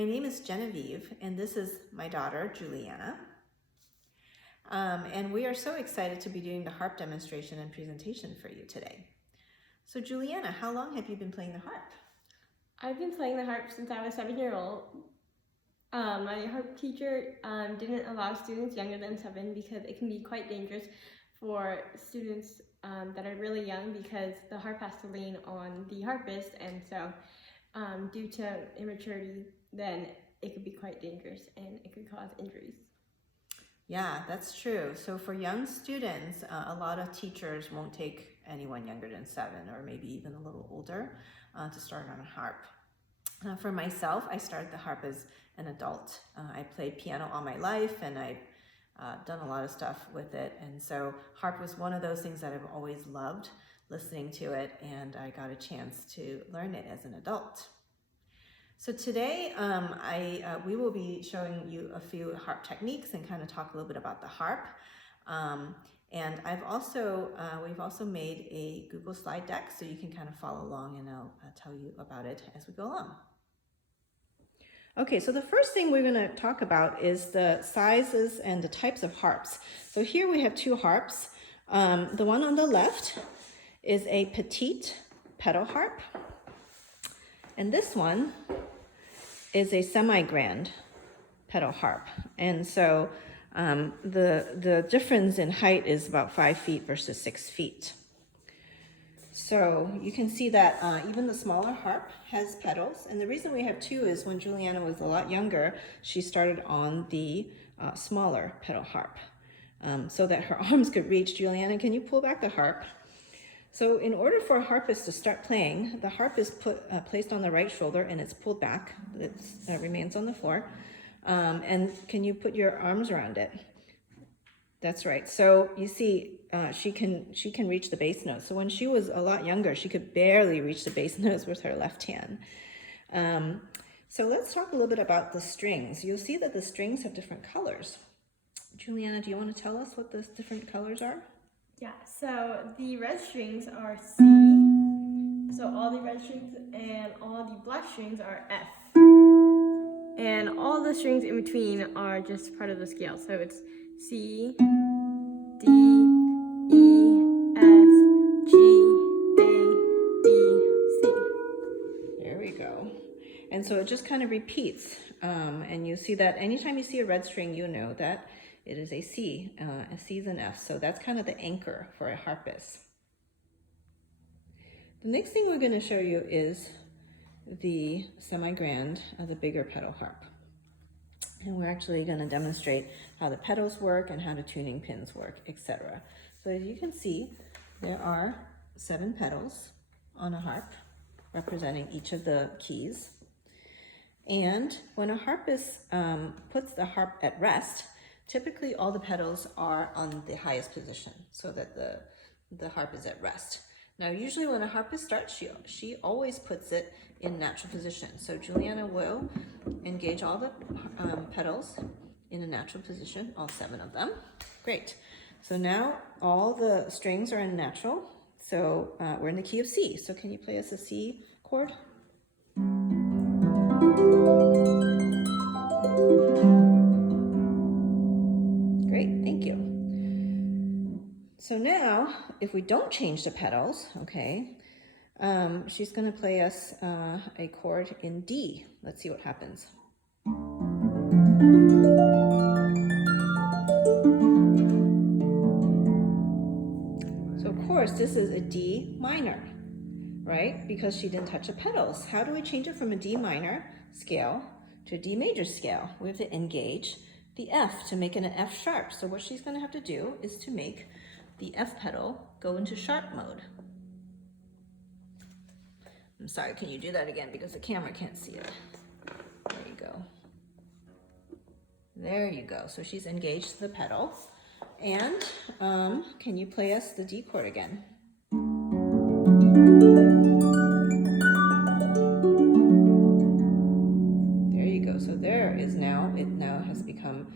My name is Genevieve, and this is my daughter, Juliana. And we are so excited to be doing the harp demonstration and presentation for you today. So Juliana, how long have you been playing the harp? I've been playing the harp since I was 7-years-old. My harp teacher didn't allow students younger than 7 because it can be quite dangerous for students that are really young, because the harp has to lean on the harpist, and so due to immaturity, then it could be quite dangerous and it could cause injuries. Yeah, that's true. So for young students, a lot of teachers won't take anyone younger than 7 or maybe even a little older to start on a harp. For myself, I started the harp as an adult. I played piano all my life, and I've done a lot of stuff with it. And so harp was one of those things that I've always loved, listening to it, and I got a chance to learn it as an adult. So today we will be showing you a few harp techniques and kind of talk a little bit about the harp. And we've also made a Google slide deck, so you can kind of follow along, and I'll tell you about it as we go along. Okay, so the first thing we're going to talk about is the sizes and the types of harps. So here we have 2 harps. The one on the left is a petite pedal harp, and this one is a semi-grand pedal harp. And so the difference in height is about 5 feet versus 6 feet. So you can see that even the smaller harp has pedals. And the reason we have 2 is when Juliana was a lot younger, she started on the smaller pedal harp so that her arms could reach. Juliana, can you pull back the harp? So in order for a harpist to start playing, the harp is placed on the right shoulder and it's pulled back. It remains on the floor. And can you put your arms around it? That's right. So you see, she can reach the bass note. So when she was a lot younger, she could barely reach the bass notes with her left hand. So let's talk a little bit about the strings. You'll see that the strings have different colors. Juliana, do you want to tell us what those different colors are? Yeah, so the red strings are C, so all the red strings, and all the black strings are F. And all the strings in between are just part of the scale. So it's C, D, E, F, G, A, B, C. There we go. And so it just kind of repeats. And you see that anytime you see a red string, you know that it is a C. A C is an F. So that's kind of the anchor for a harpist. The next thing we're going to show you is the semi-grand, the bigger pedal harp. And we're actually going to demonstrate how the pedals work and how the tuning pins work, etc. So as you can see, there are 7 pedals on a harp, representing each of the keys. And when a harpist puts the harp at rest, typically all the pedals are on the highest position so that the harp is at rest. Now, usually when a harpist starts, she always puts it in natural position. So Juliana will engage all the pedals in a natural position, all 7 of them. Great. So now all the strings are in natural. So we're in the key of C. So can you play us a C chord? Great, thank you. So now, if we don't change the pedals, okay, she's going to play us a chord in D. Let's see what happens. So of course, this is a D minor, right? Because she didn't touch the pedals. How do we change it from a D minor scale to a D major scale? We have to engage the F to make it an F sharp. So what she's going to have to do is to make the F pedal go into sharp mode. I'm sorry, can you do that again because the camera can't see it? There you go. There you go. So she's engaged the pedal. And can you play us the D chord again? There you go. So there is now, it now has become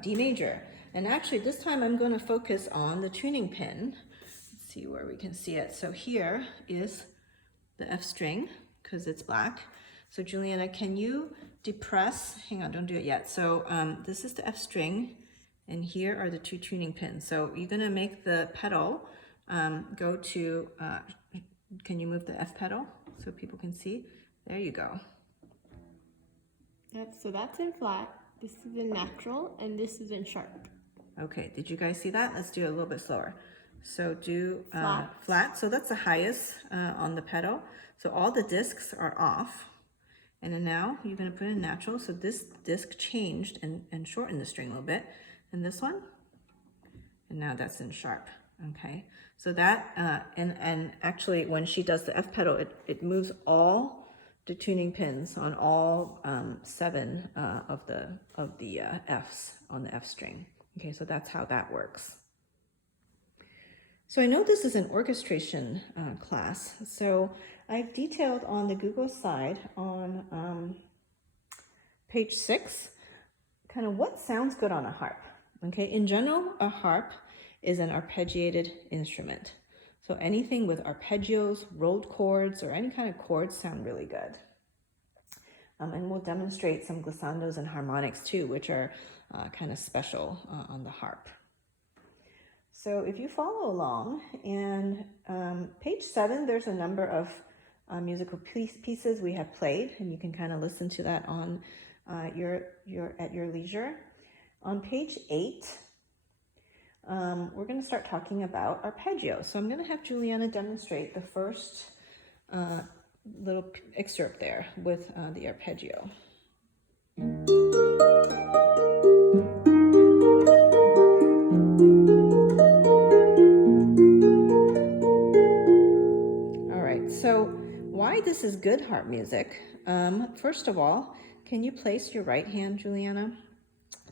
D major. And actually this time I'm going to focus on the tuning pin. Let's see where we can see it. So here is the F string, because it's black. So Juliana, can you depress, hang on, don't do it yet. So this is the F string, and here are the 2 tuning pins. So you're gonna make the pedal go to, can you move the F pedal so people can see? There you go. Yep, so that's in flat, this is in natural, and this is in sharp. Okay, did you guys see that? Let's do it a little bit slower. So do Flat. So that's the highest on the pedal. So all the discs are off. And then now you're going to put in natural. So this disc changed and shortened the string a little bit. And this one, and now that's in sharp. Okay, so that, and actually when she does the F pedal, it moves all the tuning pins on all 7 of the Fs on the F string. Okay, so that's how that works. So I know this is an orchestration class, so I've detailed on the Google side on page 6 kind of what sounds good on a harp. Okay, in general, a harp is an arpeggiated instrument. So anything with arpeggios, rolled chords, or any kind of chords sound really good. And we'll demonstrate some glissandos and harmonics too, which are kind of special on the harp. So if you follow along, and page 7, there's a number of musical pieces we have played, and you can kind of listen to that on at your leisure. On page 8, we're going to start talking about arpeggio. So I'm going to have Juliana demonstrate the first little excerpt there with the arpeggio. So why this is good harp music? First of all, can you place your right hand, Juliana,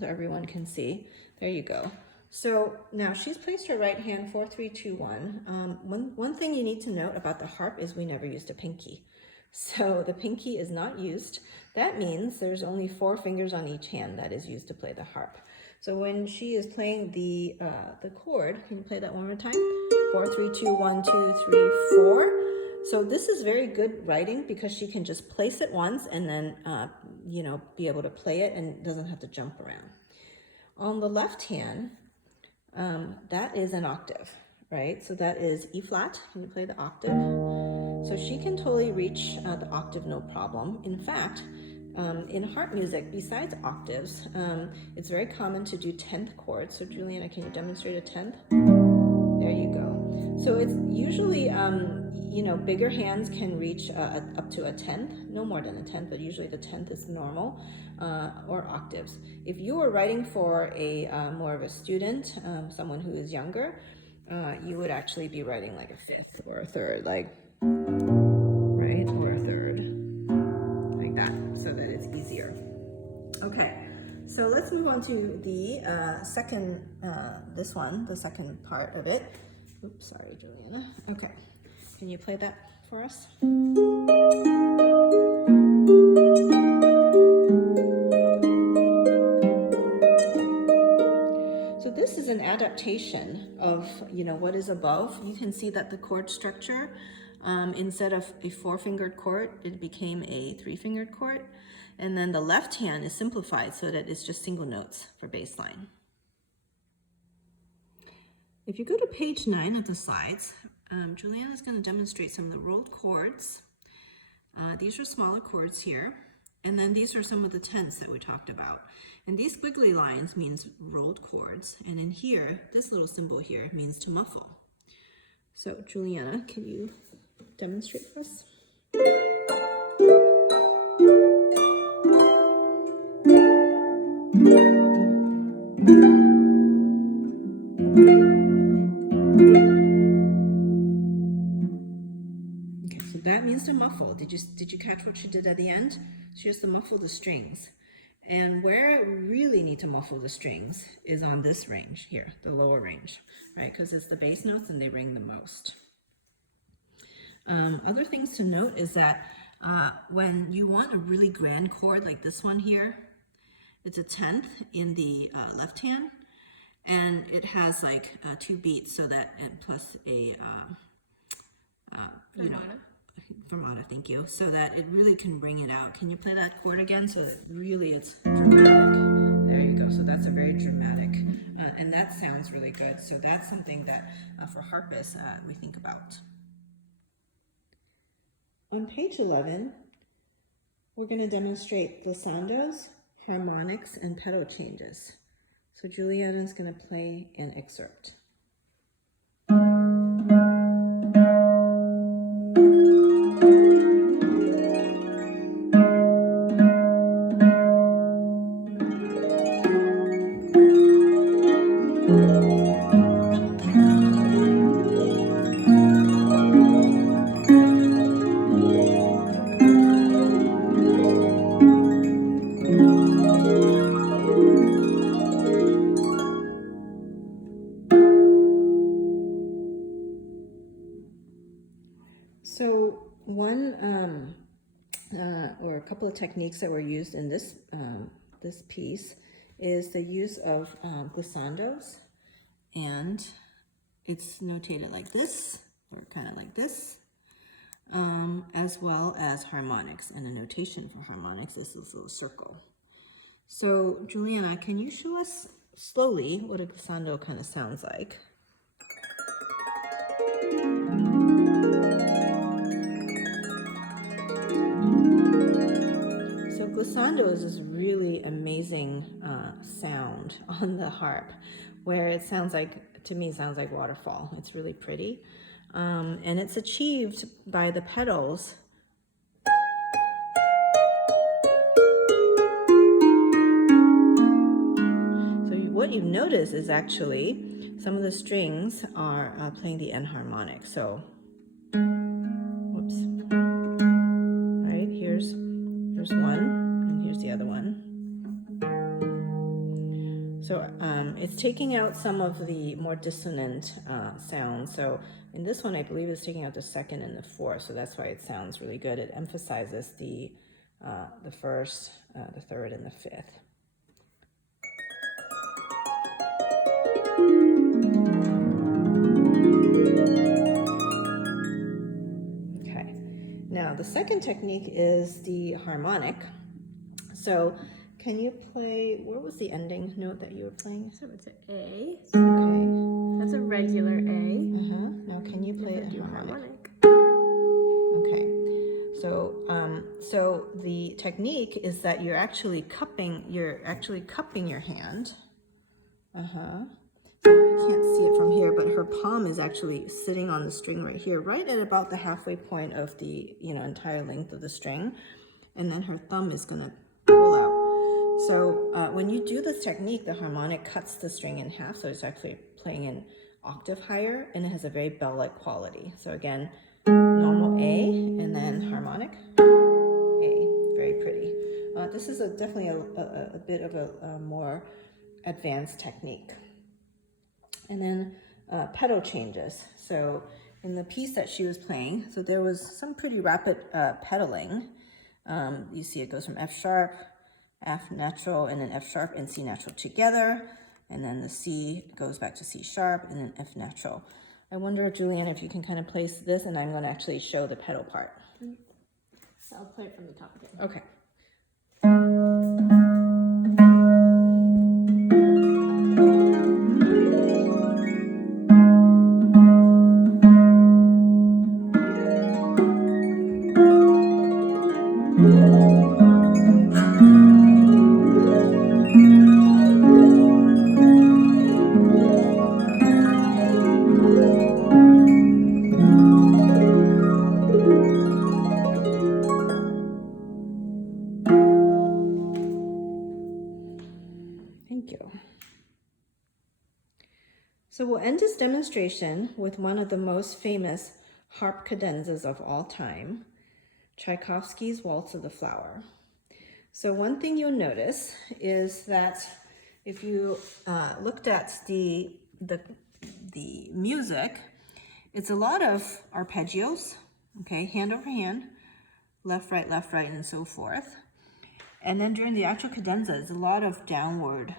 so everyone can see? There you go. So now she's placed her right hand 4, 3, 2, 1. One thing you need to note about the harp is we never used a pinky. So the pinky is not used. That means there's only 4 fingers on each hand that is used to play the harp. So when she is playing the chord, can you play that one more time? 4, 3, 2, 1, 2, 3, 4. So this is very good writing because she can just place it once and then, be able to play it and doesn't have to jump around. On the left hand, that is an octave, right? So that is E flat. Can you play the octave? So she can totally reach the octave, no problem. In fact, in harp music, besides octaves, it's very common to do 10th chords. So Juliana, can you demonstrate a 10th? There you go. So it's usually, bigger hands can reach up to a 10th, no more than a 10th, but usually the 10th is normal, or octaves. If you were writing for a more of a student, someone who is younger, you would actually be writing like a 5th or a 3rd, like, right, or a 3rd, like that, so that it's easier. Okay, so let's move on to the second, the second part of it. Oops, sorry, Juliana. Okay. Can you play that for us? So this is an adaptation of, what is above. You can see that the chord structure, instead of a 4-fingered chord, it became a 3-fingered chord. And then the left hand is simplified so that it's just single notes for bass line. If you go to page 9 of the slides, Juliana is going to demonstrate some of the rolled chords. These are smaller chords here. And then these are some of the tenths that we talked about. And these squiggly lines means rolled chords. And in here, this little symbol here means to muffle. So Juliana, can you demonstrate for us? That means to muffle. Did you catch what she did at the end? She has to muffle the strings. And where I really need to muffle the strings is on this range here, the lower range, right? Because it's the bass notes and they ring the most. Other things to note is that when you want a really grand chord like this one here, it's a 10th in the left hand, and it has like 2 beats, so that, and plus a, fermata, thank you, so that it really can bring it out. Can you play that chord again so that really it's dramatic? There you go. So that's a very dramatic, and that sounds really good. So that's something that for harpists we think about. On page 11, we're going to demonstrate glissandos, harmonics, and pedal changes. So Juliana is going to play an excerpt. So one or a couple of techniques that were used in this this piece is the use of glissandos, and it's notated like this, or kind of like this, as well as harmonics, and a notation for harmonics is this little circle. So Juliana, can you show us slowly what a glissando kind of sounds like? So glissando is this really amazing sound on the harp, where it sounds like, to me, it sounds like waterfall. It's really pretty, and it's achieved by the pedals. So what you notice is actually some of the strings are playing the enharmonic. So, whoops. All right, here's one, and here's the other one. So it's taking out some of the more dissonant sounds. So in this one, I believe it's taking out the second and the fourth. So that's why it sounds really good. It emphasizes the first, the third, and the fifth. Okay. Now the second technique is the harmonic. So can you play, where was the ending note that you were playing? So it's an A. Okay. That's a regular A. Now can you play a harmonic? harmonic? Okay. So the technique is that you're actually cupping your hand. So you can't see it from here, but her palm is actually sitting on the string right here, right at about the halfway point of the entire length of the string, and then her thumb is gonna pull out. So when you do this technique, the harmonic cuts the string in half, so it's actually playing an octave higher, and it has a very bell-like quality. So again, normal A, and then harmonic A, very pretty. This is definitely a bit of a more advanced technique. And then pedal changes. So in the piece that she was playing, so there was some pretty rapid pedaling. You see it goes from F sharp, F natural, and then F sharp and C natural together. And then the C goes back to C sharp, and then F natural. I wonder, Juliana, if you can kind of place this, and I'm going to actually show the pedal part. So I'll play it from the top again. Okay. Thank you. So we'll end this demonstration with one of the most famous harp cadenzas of all time, Tchaikovsky's Waltz of the Flower. So one thing you'll notice is that if you looked at the music, it's a lot of arpeggios, okay, hand over hand, left, right, and so forth. And then during the actual cadenza, it's a lot of downward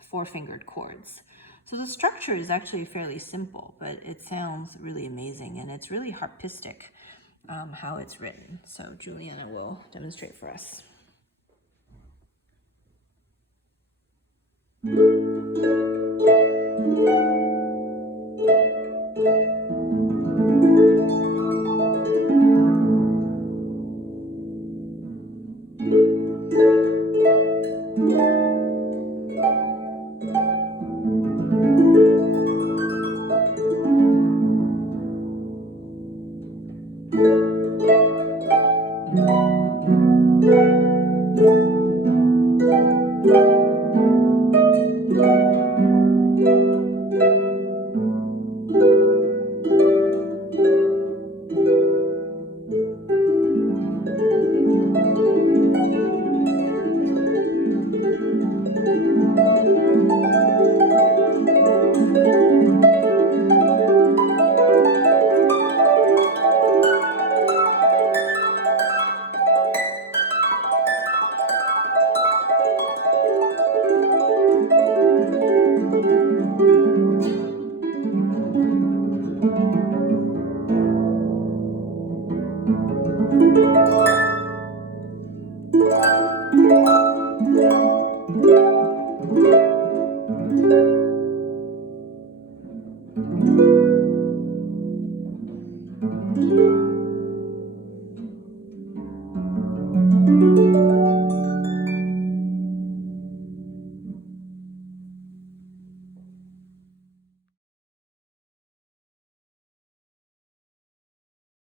four-fingered chords. So the structure is actually fairly simple, but it sounds really amazing, and it's really harpistic. how it's written. So Juliana will demonstrate for us.